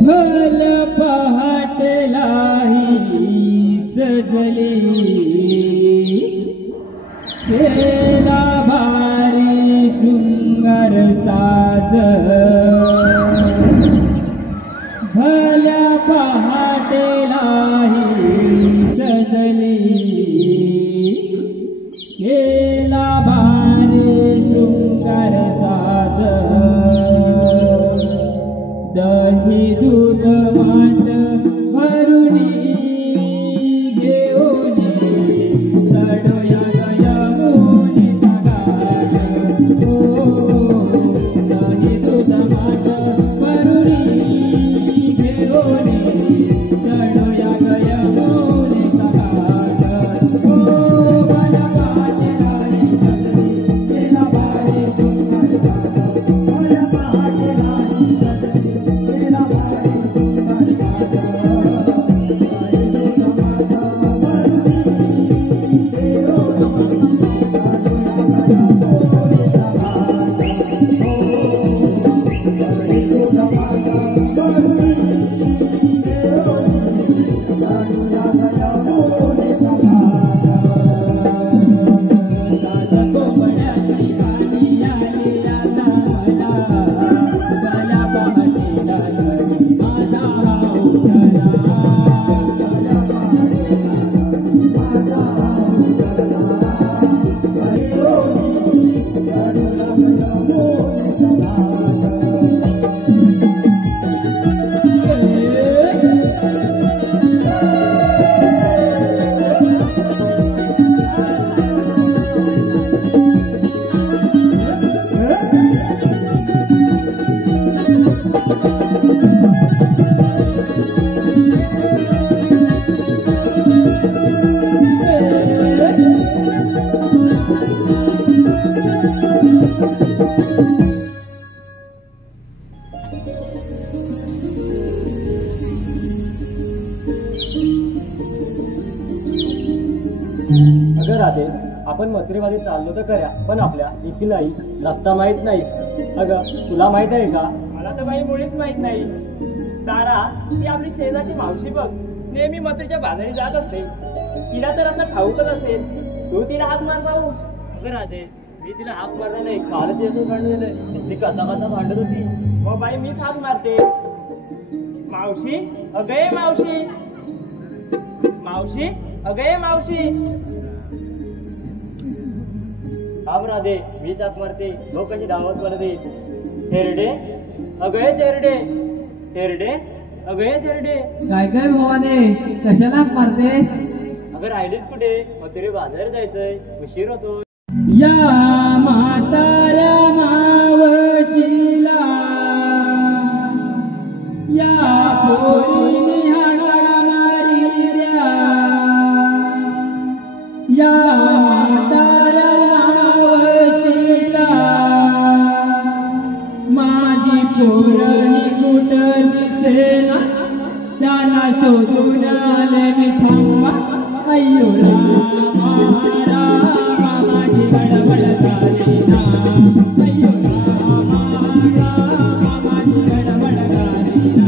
भल पहाटलाही सजली केला भारी शृंगार साज भल पहाटलाही सजली केला भारी शृंगार साज दही दूध मांड भरुणी घेऊनी चढोया गयमुनी तगार हो दही दूध मांड भरुणी घेऊनी चढोया गयमुनी तगार हो भल्या पहाटेलाही सजली केला भारी शृंगार साज भल्या पहाटेलाही सजली केला भारी शृंगार साज अगं राधे, आपण मथुरेमध्ये चाललो तर खऱ्या, पण आपल्या इकडलाही रस्ता माहित नाही. अगं तुला माहित आहे का? मला तर बाई मुळीच माहित नाही. तारा ती आपली शेजारची मावशी बघ, नेहमी मथुरेच्या बाजारी जात असते. तिला तर असं ठाऊकच असेल, तू तिला हात मार जाऊ. अगं राधे, मी तिला हाक मारला नाही, कालच येतो भांडण दिलं, ती कसा कसा भांडत होती. मग बाई मीच हाक मारते. मावशी अगं मावशी, मावशी अगं मावशी. थांब राधे, मीच हाक मारते, बघ कशी धावत परत येईल. थेरडे अगं थेरडे, थेरडे अगं थेरडे. काय काय भावाने कशाला मारते? अगं राहिलीच कुठे? मथुरे बाजार जायचंय, उशीर होतो. या म्हाताऱ्या मावशीला या पोरीने हाका मारिल्या. या म्हाताऱ्या मावशीला माझी पोरणी कुठं दिसेना. त्यांना शोधून आले मी थांबा. अय्यो रामा रामा माझी गडबड झाली ना. अय्यो रामा रामा माझी गडबड झाली ना.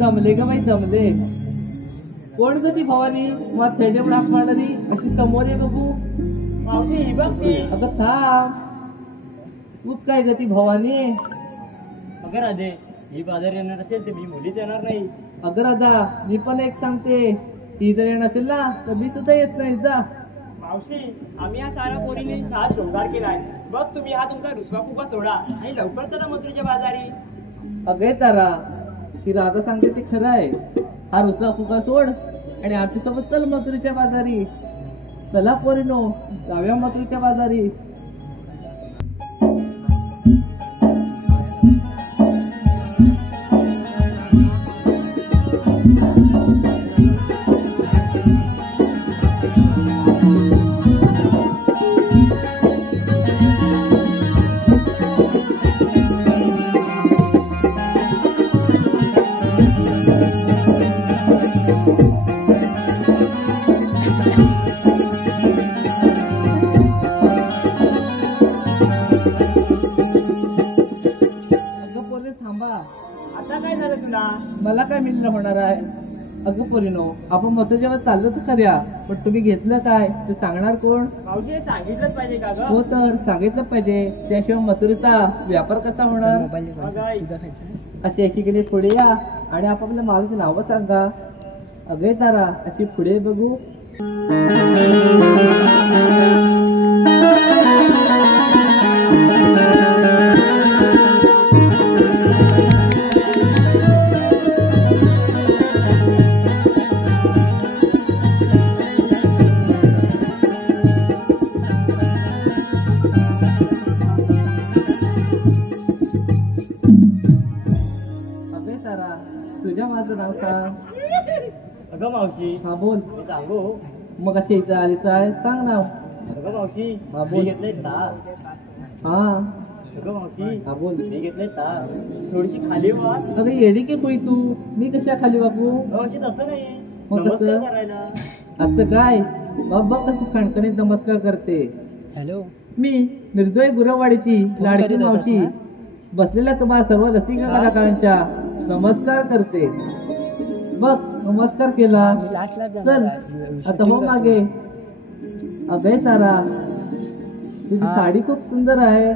जमले का बाई जमले. कोण ग ती भवानी? मग थेडे पण हाक मारली अशी समोर ये बघू. मावशी ही बघ ती. अगं थांब, तूच काय ग ती भवानी? अगं राधे, ही बाजार येणार असेल तर मी मुलीच येणार नाही. अगं राधा, मी पण एक सांगते, ती जर येणार असेल ना तर मी सुद्धा येत नाही. जा. मावशी आम्ही हा सारा पोरीने हा शृंगार केलाय. बघ तुम्ही हा तुमचा रुसवा फुगा सोडा आणि लवकर चला मथुरेच्या बाजारी. अगे तारा, ती राधा सांगते ते खरं आहे. हा रुसवा फुगा सोड आणि आमच्यासोबत चल मथुरेच्या बाजारी. चला पोरीनो, जाऊया मथुरेच्या बाजारी. मला काय मिळणं होणार आहे? अगं पोरीनो, आपण मथुरेच्या चाललो तर खऱ्या, पण तुम्ही घेतलं काय ते सांगणार कोण? मावशी हे सांगितलंच पाहिजे का ग? हो तर सांगितलं पाहिजे, त्याशिवाय मथुरेचा व्यापार कसा होणार? अशी एकीकडे पुढे या आणि आपापल्या मालाची नावं सांगा. अगे तारा, अशी पुढे बघू. तुझ्या माझं नाव सांग. अगं मावशी. हा बोल. मी सांगू? मग कशी इथं आलीच आहे, सांग नाव. अगं मावशी, हा मी बोल. घेतलंय ताक. हा अगं मावशी, हा बोल. मी घेतलंय ताक. थोडीशी खाली वा. अगं येडी की कोई तू, मी कशा खाली बापू? मावशी तसं नाही, मग कसं? नमस्कार करायला. असं काय? बाबा कसं खणखणीत नमस्कार करते. हॅलो, मी मिरजोई गुरवाडीची लाडकी मावशी बसलेल्या तुम्हाला सर्व रसिक कलाकारांच्या नमस्कार करते. बस नमस्कार केला. चल आता हो मागे. अबे तारा, तुझी साडी खूप सुंदर आहे.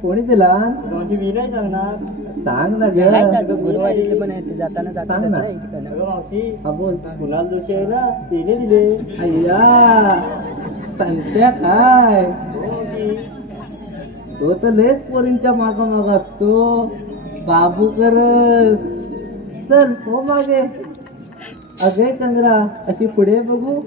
कोणी दिला? मी नाही सांगणार. सांग ना ग. गुरुवारी पण आहे जाताना सांग ना. मावशी हा बोल. कुणाल जोशी आहे ना, तिने दिले. अय्या सांगत्या काय? तो तर लेच पोरींच्या माग माग असतो. बाबू करत. चल हो मागे. अगे चंद्रा, अशी पुढे बघू.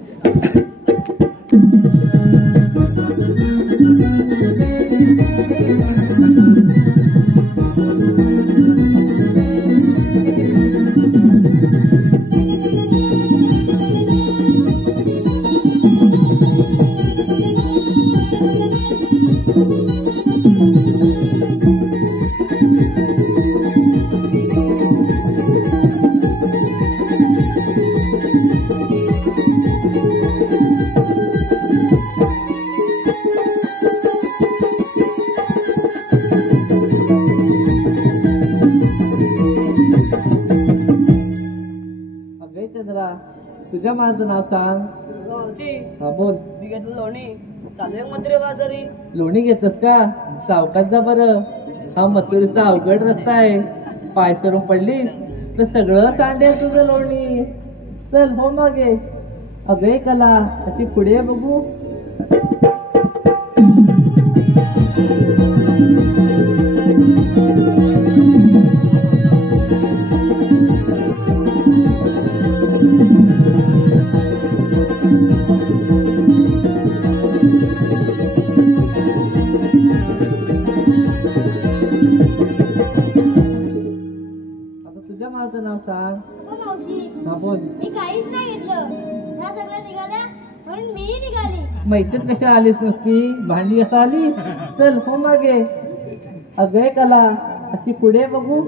तुझ्या माझं नाव सांग. हा बोल. मी घेतलं लोणी. चालू मथुरे बाजारी. लोणी घेतस का? सावकाश जा बरं. हा मथुरीचा अवघड रस्ता आहे. पाय सरून पडली तर सगळं सांडेल तुझं लोणी. चल हो मागे. अगे कला, अशी पुढे बघू. माझं नाव सांग. हा बोल. मी काहीच नाही घेतलं. ह्या सगळ्या निघाल्या म्हणून मी निघाली. मैत्रीत कशा आलीस नसती? भांडी कसं आली? चल हो मागे. अगं कला, अशी पुढे बघू.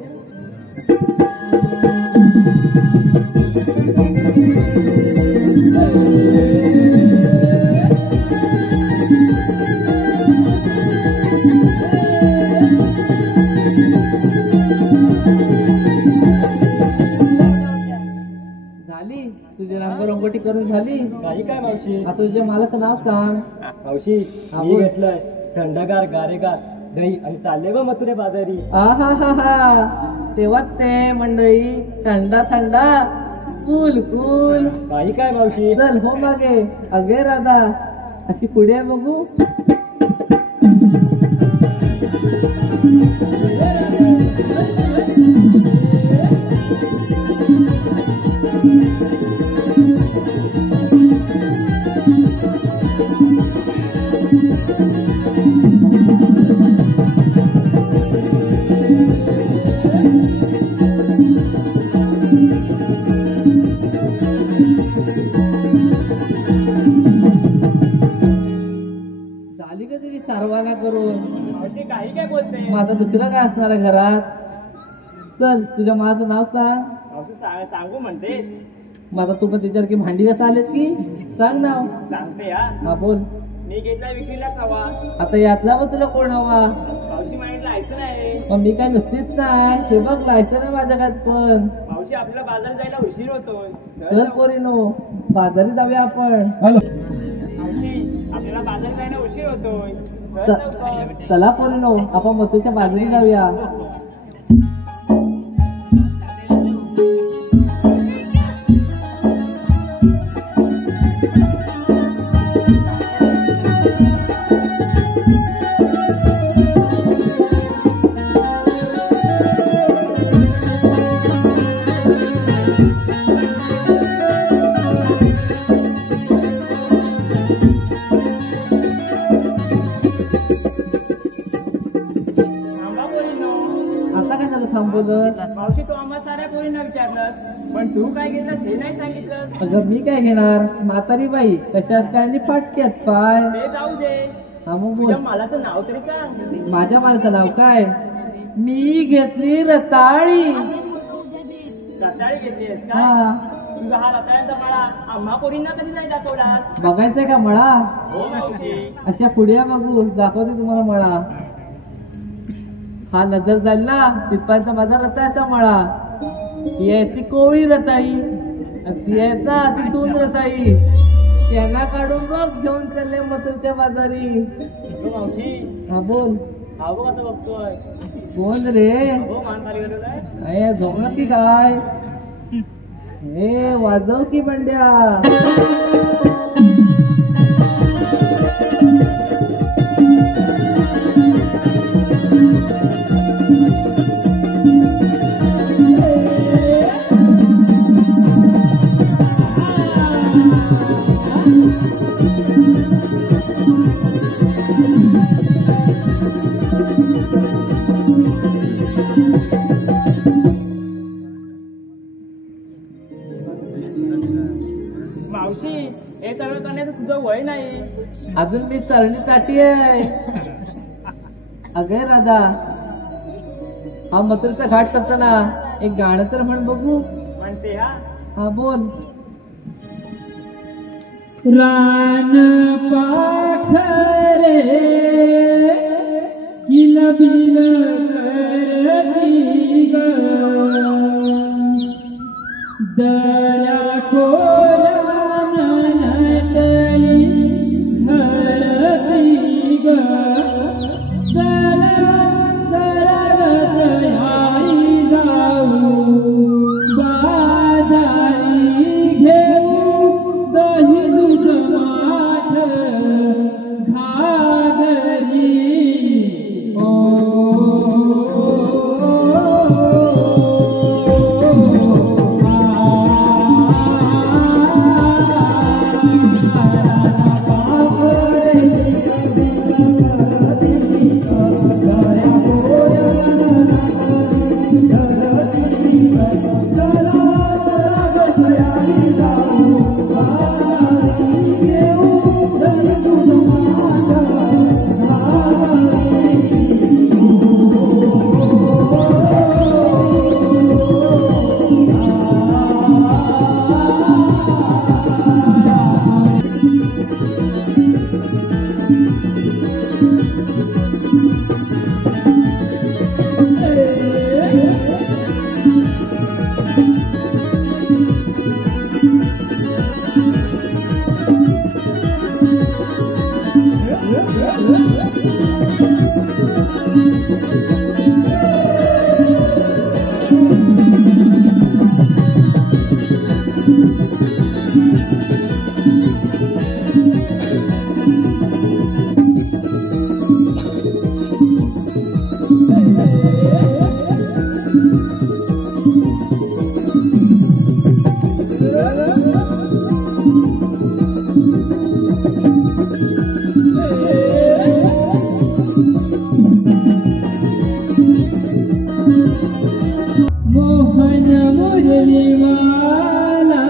तुझी रंगरंगोटी करून झाली? काही काय मावशी. आता तुझ्या मालाचं नाव सांग. मावशी मी घेतलंय थंडगार गारेगार दही आणि चालले ग मथुरे बाजारी. हा तेव्हाच ते मंडळी थंडा थंडा कूल कूल. काही काय मावशी. चल हो मागे. अगे राधा, अशी पुढे बघू. सारवाना करून. काही काय बोलते? माझं दुसरं काय असणार आहे घरात? चल तुझ्या माझं नाव सांग. सांगू म्हणते. माझा तू पण त्याच्यावर की भांडी कसं आलेस की? सांग नाव. सांगते. हा बोल. मी घेतला विक्रीला हवा. आता यातला मग तुला कोण हवा? मावशी माझ्याकडे लायसन आहे. पण मी काय नुसतीच नाही. हे बघ लायसन आहे माझ्याकडे पण. मावशी आपल्याला बाजार जायला उशीर होतोय. चल पोरीनो, बाजारी जाऊया आपण. मावशी आपल्याला बाजार जायला उशीर होतोय. चला पोरीनो, आपण मथुरीच्या बाजारी जाऊया. मावशी तू आम्हा साऱ्या पोरींना विचारलं, पण तू काय घेतलं हे नाही सांगितलं. अगं मी काय घेणार? म्हातारी बाई कशात काय आणि फाटक्यात पाय. ते जाऊ दे. हा मग बोल. तुझ्या मालाचं नाव तरी सांग. माझ्या मालाचं नाव काय? मी घेतली रताळी. रताळी घेतलीस का? हा. तुझा हा रताळ्यांचा मळा आम्हा पोरींना कधी नाही दाखवलास? बघायचंय का मळा? हो मावशी. अशा पुढे बघू, दाखवते तुम्हाला मळा. हा नजर जाईल ना, पिप्पांचा माझा रताळ्याचा मळा. ही आहे ती कोवळी रताळी. यायचा तिथून रे ताई त्यांना काढून बघ घेऊन चालले मथुरच्या बाजारी. मावशी हा बोल. हा बघ असं बघतोय. कोण रे? हो मान खाली गेलेला आहे. अरे झोंगला की काय? हे वाजव की बंड्या. मावशी हे सगळं करण्याचं तुझं वय नाही. अजून मी चरणी आहे. अगे राधा हा मथुरेचा घाट करताना एक गाणं तर म्हण बघू. म्हणते हा. हा बोल. रान पाखरे किलबिल करती ग दर्या खोलान नटली धरती ग चला दरगत यारी जाऊ बाजारी घेऊ दही दूध माठ घागरी मोहन मुरली वाला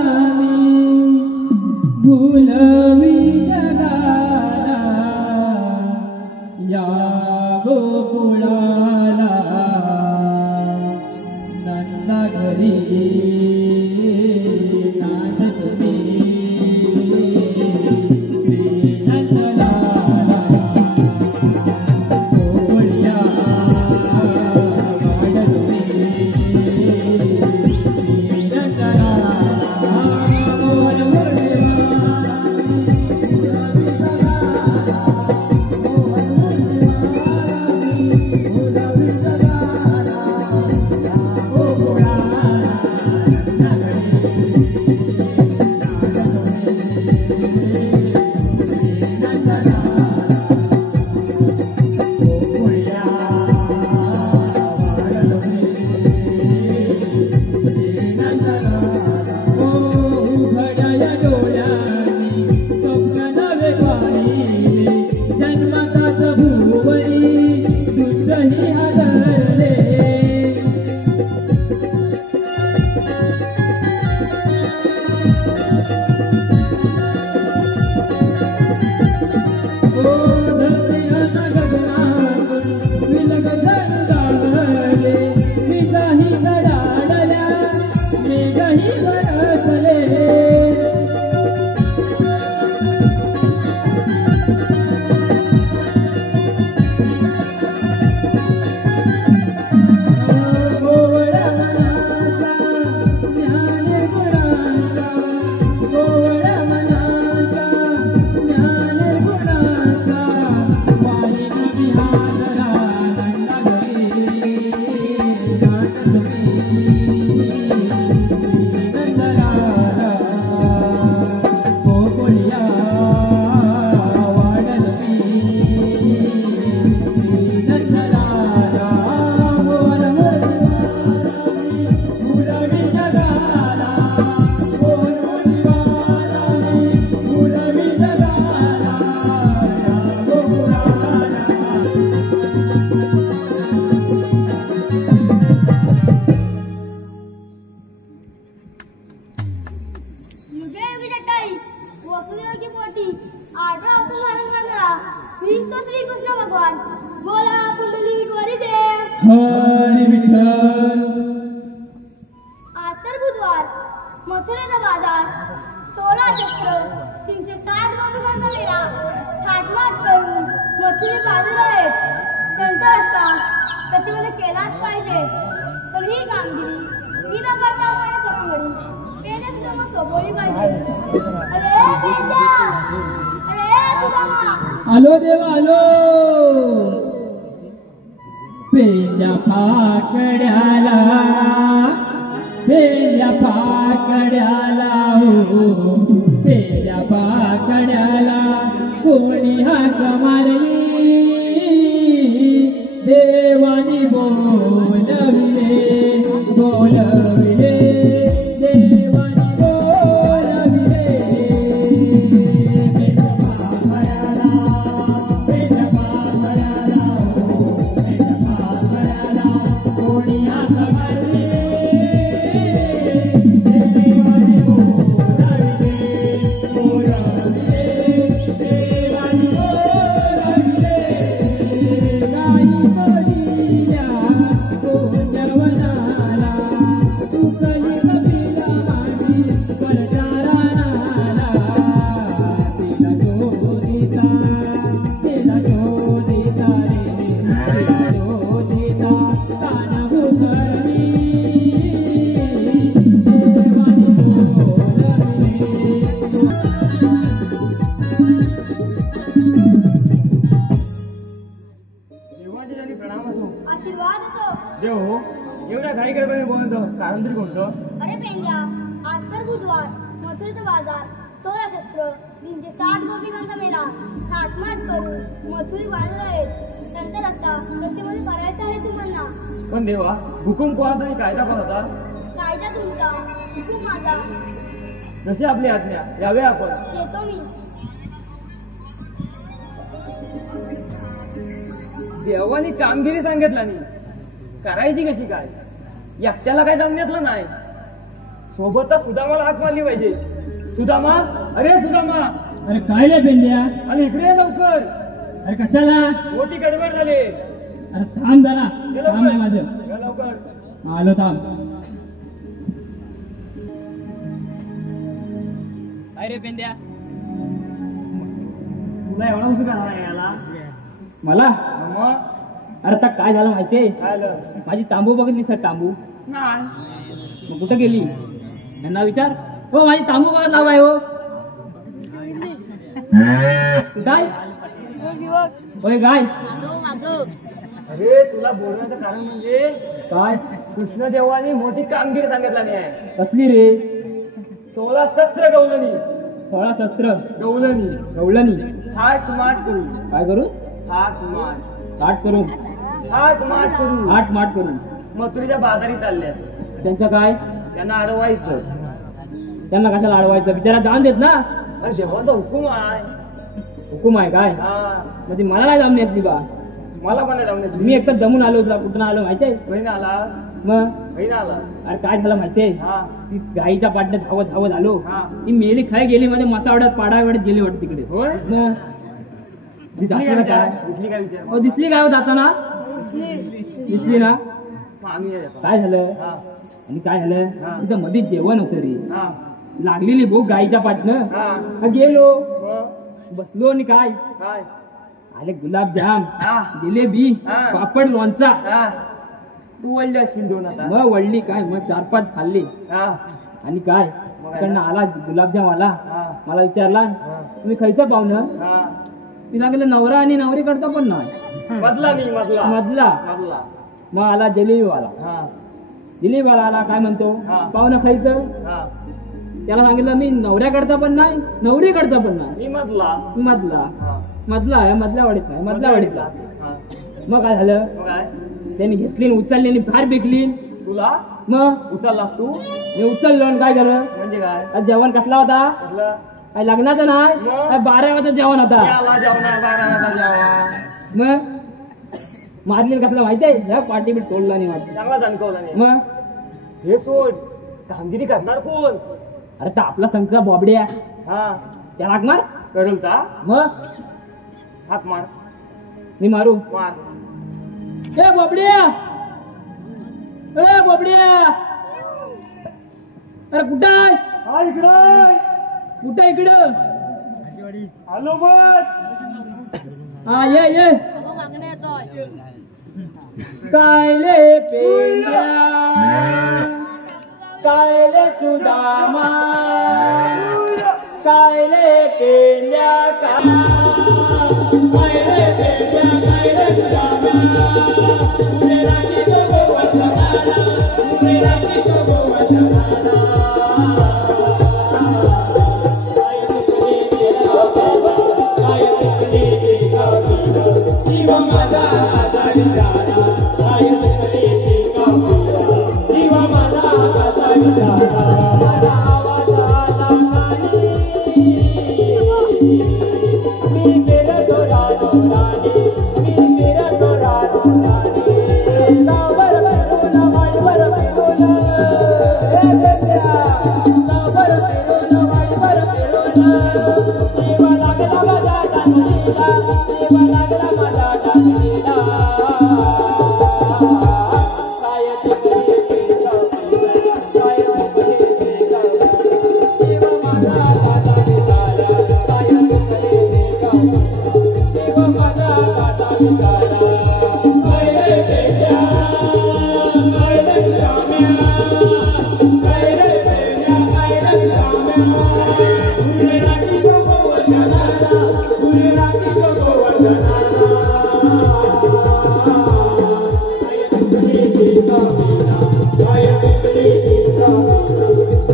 वसुदेवाची पोटी 8 अवतार धारण करणारा हीच तो श्रीकृष्ण भगवान. बोला पुंडलिक वरिदेव हरी विठ्ठल. आज तर बुधवार, मथुरेचा बाजार, 16 शस्त्र, 360 गोपिकांचा मेळा, थाटमाट करून मथुरे बाजार आहेत. त्यांचा रस्ता प्रतिमध्ये केलाच पाहिजे. पण ही कामगिरी ही न करता माझ्या सरांगडी पेंद्या सुद्धा मग सोपवली पाहिजे. अरे पेंद्या, अरे सुदामा, आलो देवा आलो. पेंड्या फाकड्याला, पेंड्या फाकड्याला हो, पेंड्या फाकड्याला कोणी हाक मारली. देवानी बोलविले, बोलविले, देवानी बोलविले. पेंड्या फाकड्याला, पेंड्या फाकड्याला हो, पेंड्या फाकड्याला कोणी हाक मारली. देवानी बोलविले, बोलविले, देवानी बोलविले. गाई पडिल्या गोंडवनाला, तुकली कपिला माझी परचारणाला. तिला शोधिता, तिला शोधिता रे, तिला शोधिता कान भुकरली. देवानी बोलविले. देवाची जरी प्रणाम असो. आशीर्वाद असो. देव हो, एवढ्या घाई गडबडीने बोलतो कारण तरी कोणतं? अरे पेंड्या, आज तर बुधवार, मथुरेचा बाजार, 16 शस्त्र, 360 गोपिकांचा मेळा, थाटमाट करून मथुरी बाजार आहेत. त्यांचा रस्ता रस्त्यामध्ये करायचा आहे तुम्हाला. पण देवा, हुकूम कोणाचा आणि कायदा कोणाचा? कायदा तुमचा, हुकूम माझा. जशी आपली आज्ञा, यावे आपण. येतो मी. देवानी कामगिरी सांगितलं नाही, करायची कशी काय? एकट्याला काय जमण्यातलं नाही. सोबतच सुदामाला हाक मारली पाहिजे. सुदामा, अरे सुदामा, अरे काय रे पेंड्या? आणि इकडे ये लवकर. अरे कशाला? मोठी गडबड झाली. अरे थांब जरा, ये थांब आहे माझं. लवकर, ये लवकर. आलो थांब. अरे पेंद्या, तुला एवढा उशीर का झाला याला? मला? मग अरे आता काय झालं माहितीये? काय झालं? माझी तांबू बघितली सर, तांबू नाही. मग कुठं गेली? यांना विचार. हो, माझी तांबू बघत नाव आहे हो. काय होय गाय? अरे तुला बोलण्याचं कारण म्हणजे काय? कृष्णदेवानी मोठी कामगिरी सांगितली आहे. कसली रे? 16 शस्त्र गवलनी, 16 शस्त्र गवलनी, गवळणी. थाट माट करू, काय करू? थाट माट, ताट करून, थाट माट करू आठ माठ करून. मथुरीच्या बाजारी चालल्या. त्यांचं काय? त्यांना अडवायचं. त्यांना कशाला अडवायचं? बिचारा जाऊन देत ना. अरे जेव्हा हुकूम आहे. हुकूम आहे काय? हा, म्हणजे मला नाही जाऊन देत बा. मला पण नाही जमण्याची. मी एकतर दमून आलो, तुला कुठं आलो माहितीये? बहीण आला, मग बहीण आला. अरे काय झालं माहितीये? हा, ती गाईच्या पाटण्यात धावत धावत आलो. हा. ती मेली खाय गेली, माझ्या मसावड्यात पाडावड्यात गेली वाटत तिकडे. होय? मग दिसली काय काय? विचार? दिसली काय विचार? हो, दिसली काय हो जाताना? दिसली ना? मग आम्ही येतो. काय झालं? हा, आणि काय झालं? हा. तिथं मध्ये जेवण होतं रे. हा, लागलेली भूक गाईच्या पाटणं. हा. गेलो, मग बसलो आणि काय काय? आले गुलाबजाम, हा, जिलेबी, हा. पापड, लोणचा. हा. तू वळली असशील दोन आता. मग वळली काय, मग 4-5 खाल्ली. हा, आणि काय मग तिकडनं आला गुलाबजाम आला. हा. मला विचारला, हा. तुम्ही खायचं पाहुणं? हा. मी सांगितलं नवरा आणि नवरीकडचा पण नाही, मधला मी मधला मधला. मधला. मग आला जिलेबीवाला. हा, जिलेबीवाला आला, काय म्हणतो? हा. पाहुणं खायचं? हा. त्याला सांगितलं मी नवऱ्याकडचा पण नाही, नवरीकडचा पण नाही, मी मधला. मधला. हा. मधला आहे, मधल्या वाडीत नाही, मधल्या वाडीतला. हा. मग काय झालं? मग काय? त्यांनी घेतली आणि उचलली आणि फार बेकली. तुला मग उचललास तू? मी उचललो आणि काय झालं? म्हणजे काय? आज जेवण कसला होता? म्हटलं काय लग्नाचं नाही, मग? काय 12 वाजता जेवण होता. याला जेवणार, 12 वाजता जेवण. मग मारली कसला माहितीये? ह्या पाठी बीट सोडला नाही वाटत. चांगला दणकवला नाही. मग हे सोड, कामगिरी करणार कोण? अरे तर आपला संकटा बॉबड्या. हा, त्याला हाक मार. करू का? मग हाक मार. मी मारू. मार. ए बोबड्या, अरे बोबड्या, अरे कुठं आहेस? हा इकडं. कुठं इकडं? आलो मग. हा ये. कायले पेंड्या, कायले सुदामा, कायले पेंड्या, कायले पेंड्या, कायले सुदामा, पुढे राखी तो गोवर्धनाला, पुढे राखी तो गोवर्धनाला. जीवा माझा आजारी झाला, कायले जीवा माझा आजारी झाला, माझा आवाज आला नाही, मी तेरा दोरा दोराने, मी तेरा दोरा दोराने, सावर फिरून वाईवर फिरून, हे देत्या सावर फिरून वाईवर फिरून, जीवा लागला माझा दांडीला, जीवा लागला माझा दांडीला, काय तुझे जीवा माझा दांडी झाला, काय जीवा माझा दांडी झाला, कायले पेंड्या, कायले सुदाम्या, कायले पेंड्या, कायले सुदाम्या, पुढे राखी तो गोवर्धनाला, पुढे राखी तो गोवर्धनाला.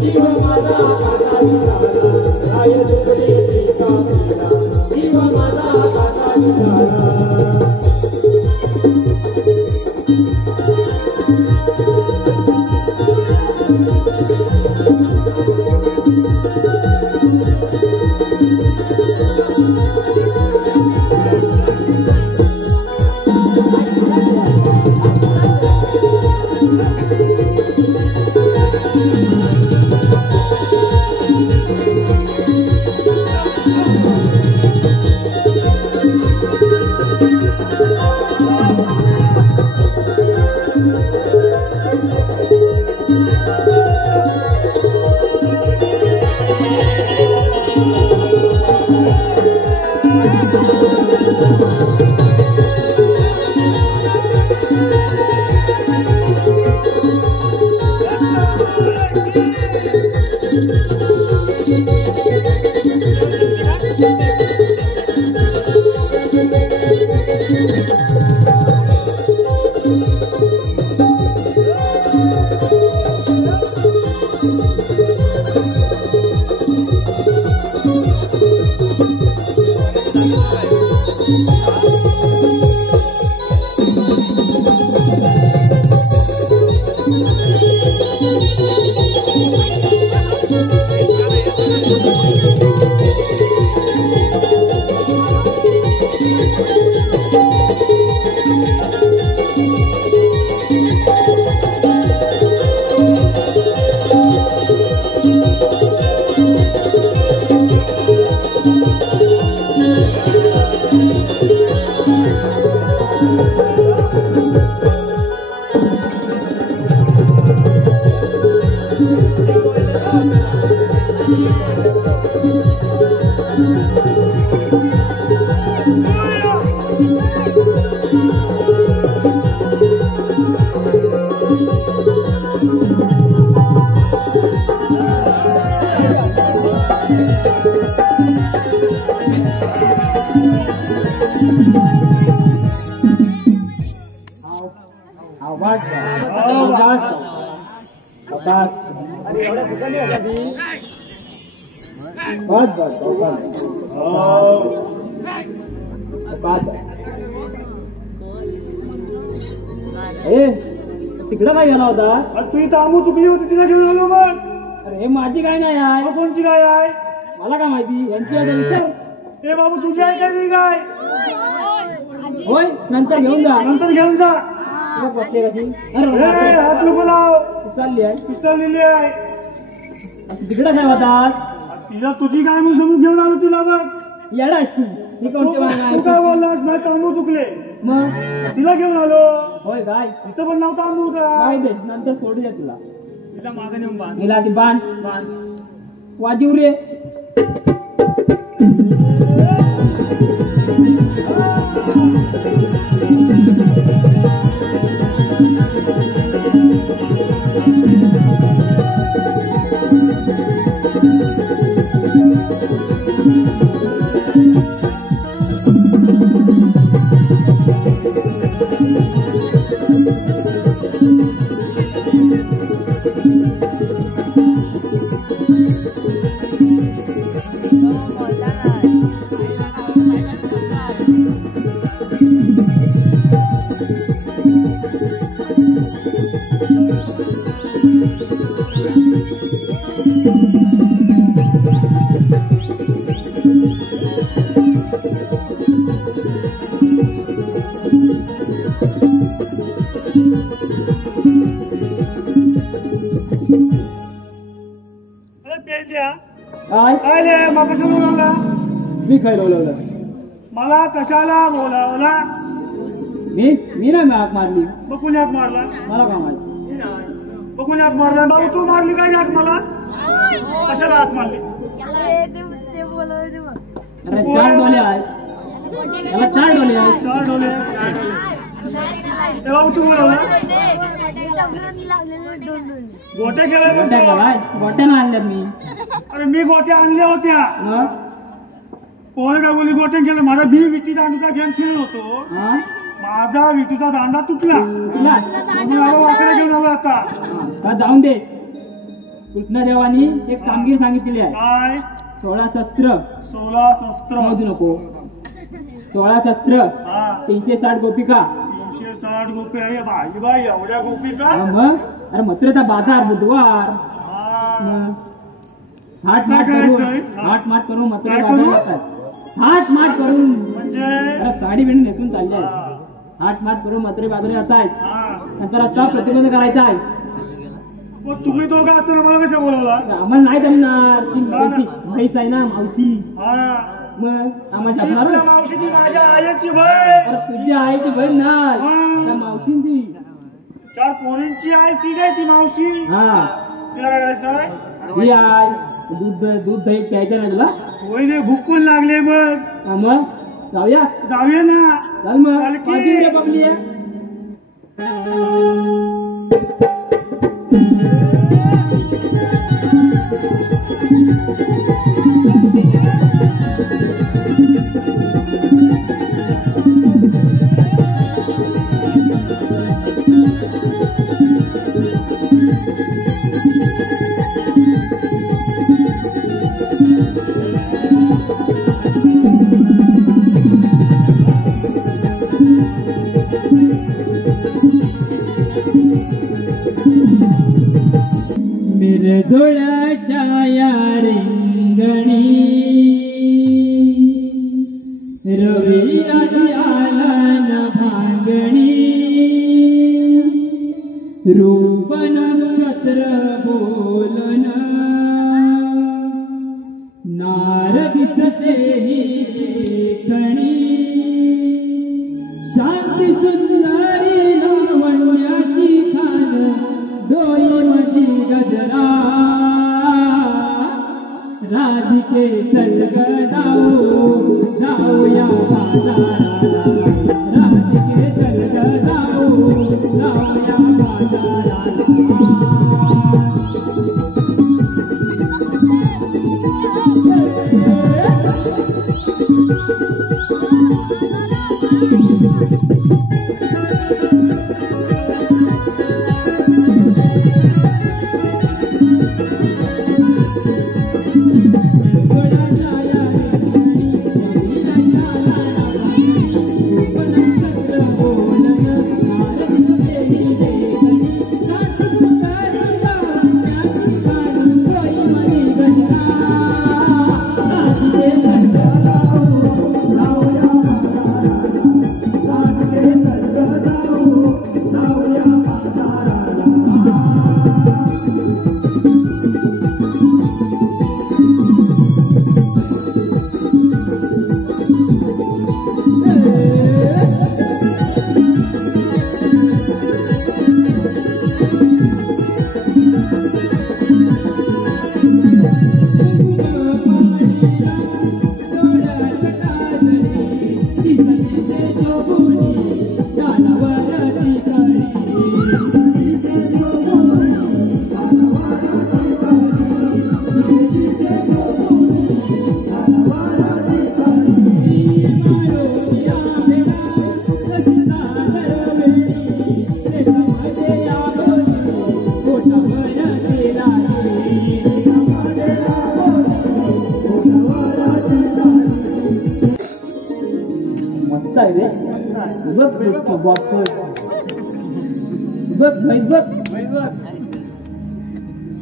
जीवा माझा आजारी झाला, काय जीवा माझा आजारी झाला. तिकडं काय झाला होता? तुझी तांबू चुकली होती, तिला घेऊन आलो मग. अरे माझी काय नाही आहे. कोणची काय आहे? मला काय माहिती, यांची आहे विचार. हे बाबू तुझी आहे का ती काय? होय, नंतर घेऊन जा. नंतर घेऊन जा. पत्ते कशी? हात नको लाव. पिसालली आहे. पिसालेली आहे. तिकडं काय होतात? तिला तुझी काय म्हणून समजून घेऊन आलो तुला बघ. येडास तू मी कोणते तू काय बोललास नाही तांबू चुकले मग तिला घेऊन आलो. होय काय तिथं पण नव्हता तांबू का काय दे नंतर सोडूया तुला. तिला मागं नेऊन बांध. हिला ती बांध बांध. वाजीव रे. मी काय बोलवलं मला कशाला बोलावला. मी नाही हाक मारली. मग कुणी हाक मारला. मला काय माहिती. मग कुणी हाक मारला. बाबू तू मारली काय हाक मला. कशाला हाक मारली. अरे 4 डोले आहेत त्याला 4 डोले आहेत. 4 डोले. बाबू तू बोलवला. गोट्या केल्या. गोट्यानं आणल्यात मी. अरे मी गोट्या आणल्या होत्या. कोण काय बोली गोट्या केलं. माझा विटी दांडूचा गेम खेळत होतो. माझा विटीचा दांडा तुटला. वाकडा घेऊन आलो आता. जाऊन दे. कृष्णदेवानी एक कामगिरी सांगितलेली आहे. काय 16 शस्त्र. 16 शस्त्र मोजू नको. 16 शस्त्र 360 गोपिका. 360 गोपी आहे बाई बाई एवढ्या गोपिका. मग अरे मथुरेचा बाजार बुधवार. थाट माट करून मथुरे बाजार जातात. थाट माट करून म्हणजे साडी बिडी नेसून चालले आहेत. थाट माट करून मथुरे बाजार जात आहेत. नंतर रस्ता प्रतिबंध करायचा आहे. तुम्ही दोघं असताना मला कशा बोलवला. आम्हाला नाही जमणार. ती म्हैस आहे ना मावशी. मग आम्हाला मावशी ती माझ्या आईची बहीण. तुझी आईची बहीण ना मावशींची. 4 पोरींची आई ती काय ती मावशी. तिला काय करायचं. ही आई दूध दही प्यायचं ना तुला. होय रे भूक लागले. मग जाऊया ना. चल मग बघली. मेरे जोड्याच्या या रिंगणी रवी आला न भांगणी. रूप नक्षत्र बोलन नार दिसते ही देखणी. शांती सुंदरी लावण्याची खान डोई मधी गजरा. राधिके चल ग जाऊया बाजाराला. राधिके चल ग जाऊया बाजाराला. But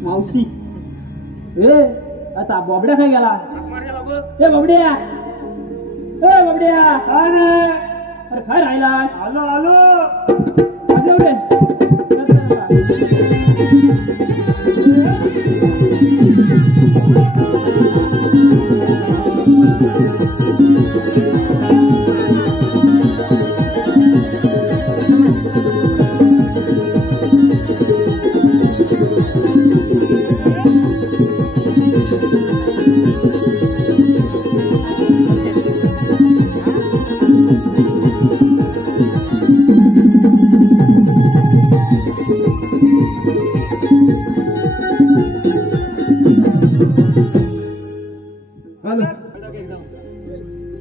मावशी ए आता बोबड्या काय गेला ए बोबड्या अरे काय राहिला आलो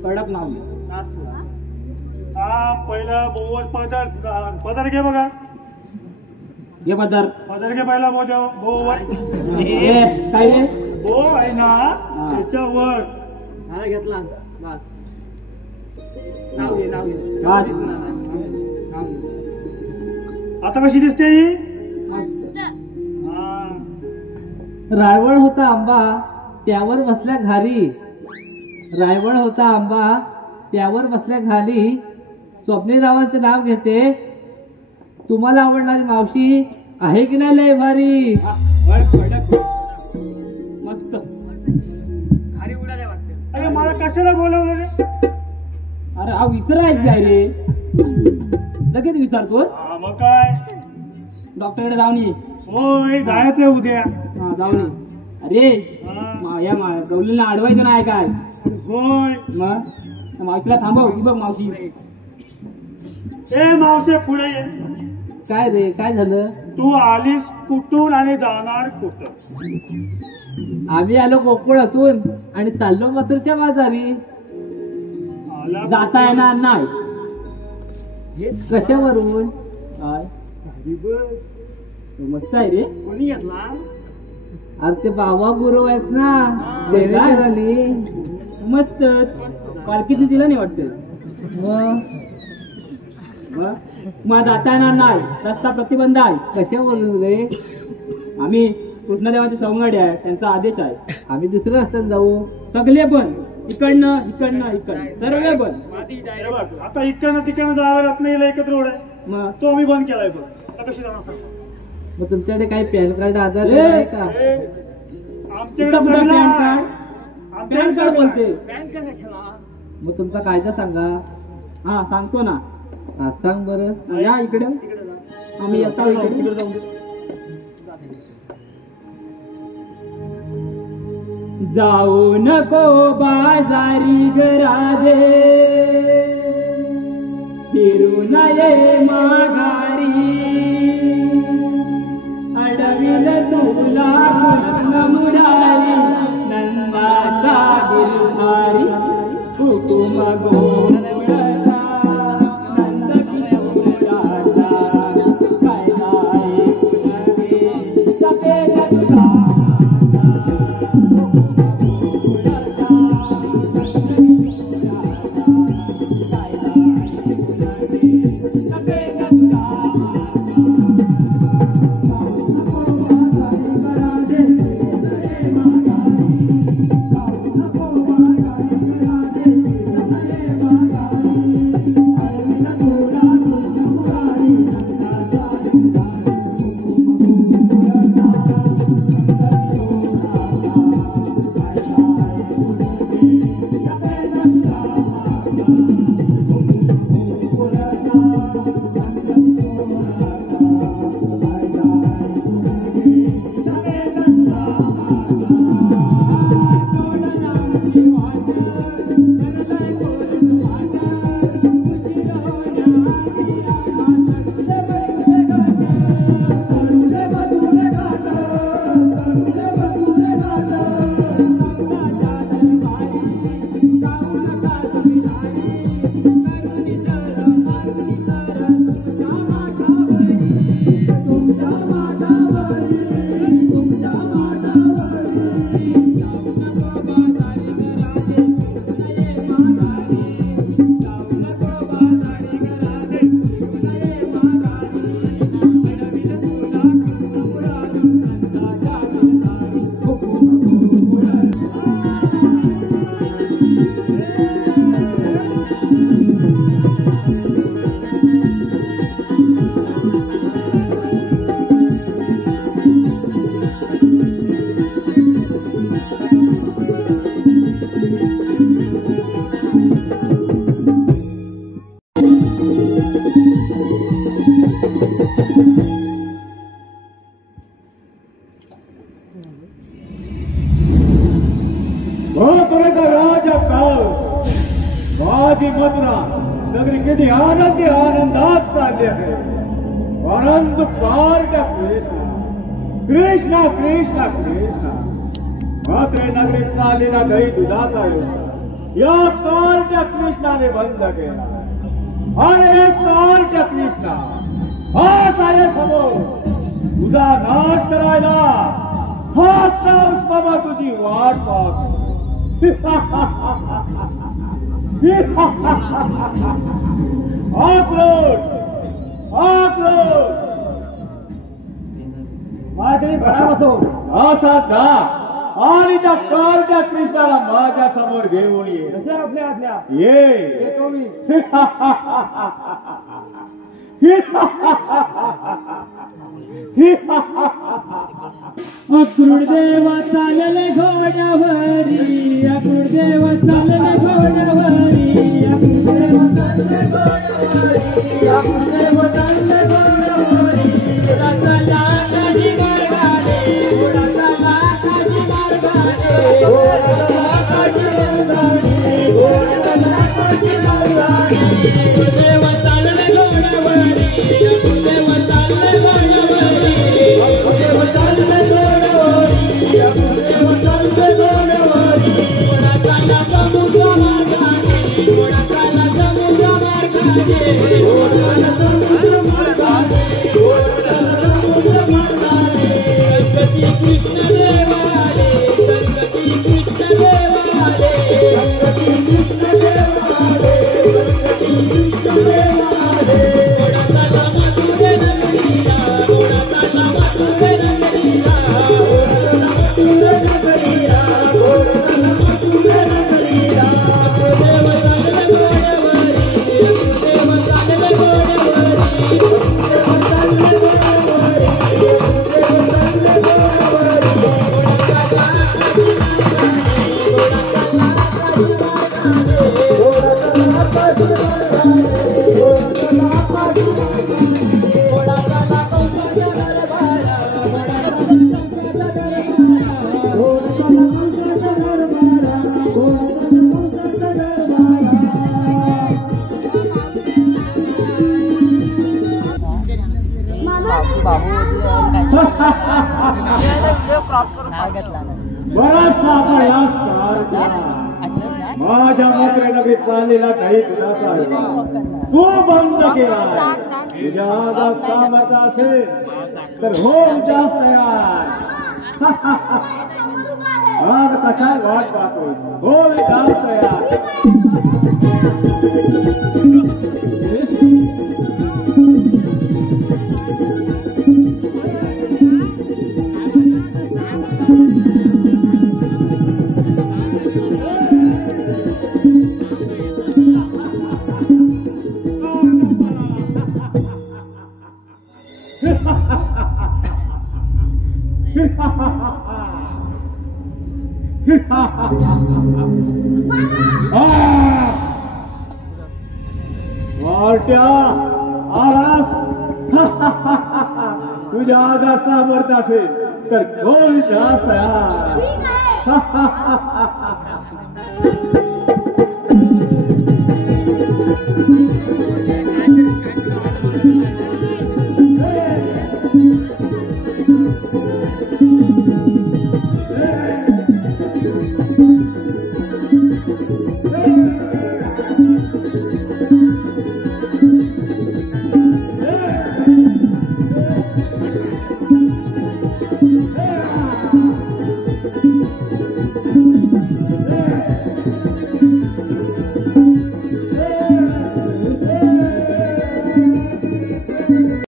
कडक नाव पहिला पदार घे बघा घे पदार घे पहिला काय रे हो आहे ना त्याच्यावर घेतला आता कशी दिसते ही रायवळ होता आंबा त्यावर बसल्या घारी रायवळ होता आंबा त्यावर बसल्या घाली स्वप्नीरावांचे नाव घेते तुम्हाला आवडणारी मावशी आहे की नाही लय भारी मस्त खाली उडाल्या वाटते अरे मला कशाला बोलवलं रे अरे हा विसरायच काय रे लगेच विसरतोस मग काय डॉक्टरकडे जाऊन ये होय जायचंय उद्या जाऊन ये अरे या गवलीला अडवायचं नाही काय होय मग मावशीला थांबव की बघ मावशी ए मावशी पुढे ये काय रे काय झालं तू आलीस कुठून आणि जाणार कुठं आम्ही आलो कोकणातून आणि चाललो मथुरच्या बाजारी जाता येणार नाही कशावरून काय मस्त आहे रे कोणी घेतला अरे ते बाबा गुरु आहेत ना देवेंद्रांनी मस्तच पालखीने दिलं नाही वाटत मग जाता येणार नाही रस्ता प्रतिबंध आहे कशावरून रे आम्ही कृष्णदेवाचे सवंगडी आहे त्यांचा आदेश आहे आम्ही दुसऱ्या रस्त्यात जाऊ सगळे पण इकडनं सर्व पण आता इकडनं तिकडनं जावं रत्नागिरीला एकच रोड आहे मग तो आम्ही बंद केलाय बघ आता कशी जाणार सांग मग तुमच्याकडे काही पॅन कार्ड आधार आहे का पॅन कार्ड बोलते मग तुमचा कायदा सांगा हा सांगतो ना सांग बरं या इकडे आम्ही येता इकडे जाऊ जाऊ नको बाजारी गराजे फिरू नये माघारी अडविल तुला मुरारी नंदाचा गिरधारी कुटुंब गोकुळाचा नंद किशोराचा काय नाही सगळे तुला माझी मथुरा नगरी किती आनंदात चालली आहे. परंतु पार्ट्या कृष्णा कृष्णा कृष्णा मात्र नगरी चाललेला दही दुधाचा या कार्ट्या कृष्णाने बंद केला. अरे कार्ट्या कृष्णा हा साया समोर तुझा नाश करायला हा पाऊस बाबा तुझी वाट पाहतो. आक्रोश आक्रोश माझ्याकडे भराव असो असा जा आणि त्या कार्ट्या कृष्णाला माझ्या समोर घेऊन ये. कशा आपल्या आज्ञा ये येतो मी. अक्रूरदेव चालले घोड्यावरी, अक्रूरदेव चालले घोड्यावरी, अक्रूरदेव चालले घोड्यावरी, अक्रूरदेव चालले घोड्यावरी. रथाला काजी मार्गाने, रथाला काजी मार्गाने, रथाला काजी मार्गाने, रथाला काजी मार्गाने. अक्रूरदेव चालले घोड्यावरी, अक्रूरदेव चालले घोड्यावरी, अक्रूरदेव चालले घोड्यावरी, अक्रूरदेव चालले घोड्यावरी. घोडाचाला समुद्र मार्गाने, घोडाचाला समुद्र मार्गाने, घोडाचाला समुद्र मार्गाने, घोडाचाला समुद्र मार्गाने. गणपती कृष्ण देवाले, गणपती कृष्ण देवाले, गणपती कृष्ण देवाले, गणपती कृष्ण देवाले. घोडाचाला मथुरे नगरीला, घोडाचाला मथुरे नगरीला, घोडाचाला मथुरे नगरीला, घोडाचाला मथुरे नगरीला. अक्रूरदेव चालले घोड्यावरी, अक्रूरदेव चालले घोड्यावरी, अक्रूरदेव चालले घोड्यावरी, अक्रूरदेव चालले घोड्यावरी. घोडाचाला काजी मार्गाने, घोडाचाला काजी मार्गाने, घोडाचाला काजी मार्गाने, घोडाचाला काजी मार्गाने. घोडाचाला कंसाचा दरबारा, घोडाचाला कंसाचा दरबारा, घोडाचाला कंसाचा दरबारा, घोडाचाला कंसाचा दरबारा. बराचसा आपण यास माझ्या मात्र नगरीत चाललेला काही दुधाचा तू बंद केला. तुझ्या हातात सामर्थ्य असेल तर हो जास्त तयार. आज कशा वाट पाहतो हो जास्त तयार. वारट्या आलास. तुझ्या आगात सामर्थ्य असेल तर कोण जास्त ठीक आहे.